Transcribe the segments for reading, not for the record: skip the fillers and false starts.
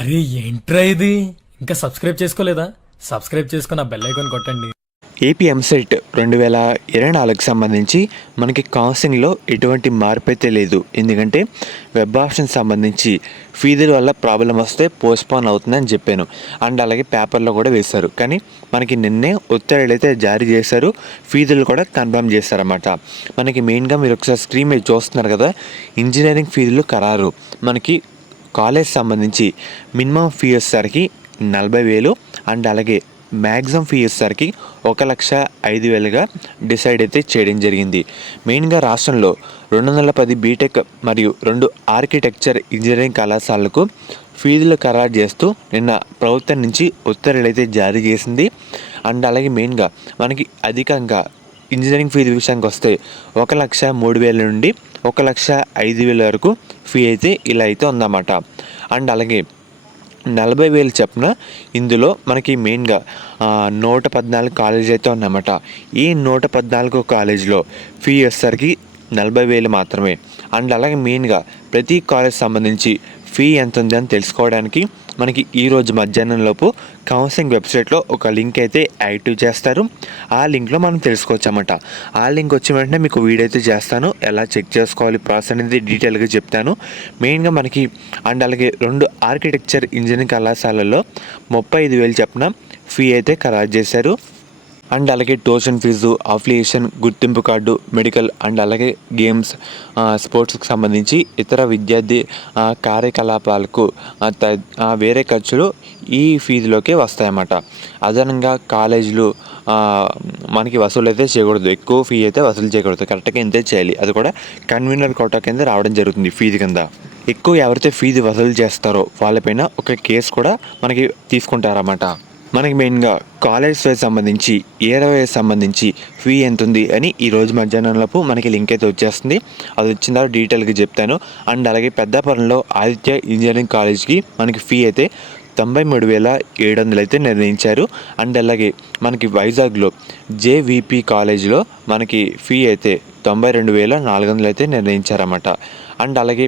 అరే ఏంట్రా ఇది? ఇంకా సబ్స్క్రైబ్ చేసుకోలేదా? సబ్స్క్రైబ్ చేసుకుని ఆ బెల్ ఐకాన్ కొట్టండి. ఏపీ ఎంసెట్ 2024కి సంబంధించి మనకి కౌన్సిలింగ్లో ఎటువంటి మార్పు అయితే లేదు. ఎందుకంటే వెబ్ ఆప్షన్ సంబంధించి ఫీజుల వల్ల ప్రాబ్లం వస్తే పోస్ట్పోన్ అవుతుందని చెప్పాను. అండ్ అలాగే పేపర్లో కూడా వేశారు. కానీ మనకి నిన్నే ఉత్తర్వులు అయితే జారీ చేశారు. ఫీజులు కూడా కన్ఫర్మ్ చేశారన్నమాట. మనకి మెయిన్గా మీరు ఒకసారి స్క్రీన్ మీద చూస్తున్నారు కదా, ఇంజనీరింగ్ ఫీజులు ఖరారు. మనకి కాలేజ్ సంబంధించి మినిమం ఫీ వచ్చేసరికి 40,000 అండ్ అలాగే మ్యాక్సిమం ఫీ వచ్చేసరికి 1,05,000గా డిసైడ్ అయితే చేయడం జరిగింది. మెయిన్గా రాష్ట్రంలో 210 బీటెక్ మరియు 2 ఆర్కిటెక్చర్ ఇంజనీరింగ్ కళాశాలలకు ఫీజులు ఖరారు చేస్తూ నిన్న ప్రభుత్వం నుంచి ఉత్తర్వులు అయితే జారీ చేసింది. అండ్ అలాగే మెయిన్గా మనకి అధికంగా ఇంజనీరింగ్ ఫీజు విషయానికి వస్తే 1,03,000 నుండి 1,05,000 వరకు ఫీ అయితే ఇలా అయితే ఉందన్నమాట. అండ్ అలాగే 40,000 చొప్పున ఇందులో మనకి మెయిన్గా 114 కాలేజీ అయితే ఉన్నాయన్నమాట. ఈ 114 కాలేజీలో ఫీ వచ్చేసరికి 40,000 మాత్రమే. అండ్ అలాగే మెయిన్గా ప్రతి కాలేజ్ సంబంధించి ఫీ ఎంత ఉంది అని తెలుసుకోవడానికి మనకి ఈరోజు మధ్యాహ్నం లోపు కౌన్సిలింగ్ వెబ్సైట్లో ఒక లింక్ అయితే యాక్టివ్ చేస్తారు. ఆ లింక్లో మనం తెలుసుకోవచ్చు అన్నమాట. ఆ లింక్ వచ్చిన వెంటనే మీకు వీడియో అయితే చేస్తాను, ఎలా చెక్ చేసుకోవాలి ప్రాసెస్ అనేది డీటెయిల్గా చెప్తాను. మెయిన్గా మనకి అండ్ అలాగే 2 ఆర్కిటెక్చర్ ఇంజనీరింగ్ కళాశాలల్లో 35,000 చొప్పున ఫీ అయితే ఖరారు చేశారు. అండ్ అలాగే ట్యూషన్ ఫీజు, అఫిలియేషన్, గుర్తింపు కార్డు, మెడికల్ అండ్ అలాగే గేమ్స్, స్పోర్ట్స్కి సంబంధించి ఇతర విద్యార్థి కార్యకలాపాలకు వేరే ఖర్చులు ఈ ఫీజులోకే వస్తాయన్నమాట. అదనంగా కాలేజీలు మనకి వసూలు అయితే చేయకూడదు, ఎక్కువ ఫీ అయితే వసూలు చేయకూడదు, కరెక్ట్గా ఇంతే చేయాలి. అది కూడా కన్వీనర్ కోటా కింద రావడం జరుగుతుంది ఫీజు కింద. ఎక్కువ ఎవరైతే ఫీజు వసూలు చేస్తారో వాళ్ళపైన ఒక కేసు కూడా మనకి తీసుకుంటారన్నమాట. మనకి మెయిన్గా కాలేజ్ ఫీజు సంబంధించి 20 సంబంధించి ఫీ ఎంత ఉంది అని ఈరోజు మధ్యాహ్నంలోపు మనకి లింక్ అయితే వచ్చేస్తుంది. అది వచ్చిన తర్వాత డీటెయిల్గా చెప్తాను. అండ్ అలాగే పెద్దాపురంలో ఆదిత్య ఇంజనీరింగ్ కాలేజ్కి మనకి ఫీ అయితే 93,700 అయితే నిర్ణయించారు. అండ్ అలాగే మనకి వైజాగ్లో జేవీపీ కాలేజీలో మనకి ఫీ అయితే 92,400 అయితే నిర్ణయించారన్నమాట. అండ్ అలాగే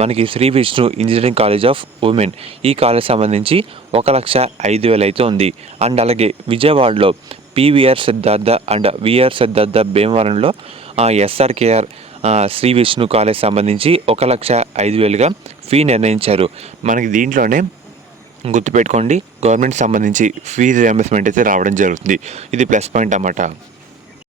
మనకి Shri Vishnu engineering college of women ఈ కాలేజ్ సంబంధించి 1,05,000 అయితే ఉంది. అండ్ అలాగే విజయవాడలో PVR Siddhartha and VR Siddhartha భీమవరంలో ఎస్ఆర్కేఆర్ శ్రీ విష్ణు కాలేజ్ సంబంధించి 1,05,000గా ఫీ నిర్ణయించారు. మనకి దీంట్లోనే గుర్తుపెట్టుకోండి, గవర్నమెంట్ సంబంధించి ఫీజు రియంబర్స్మెంట్ అయితే రావడం జరుగుతుంది. ఇది ప్లస్ పాయింట్ అన్నమాట.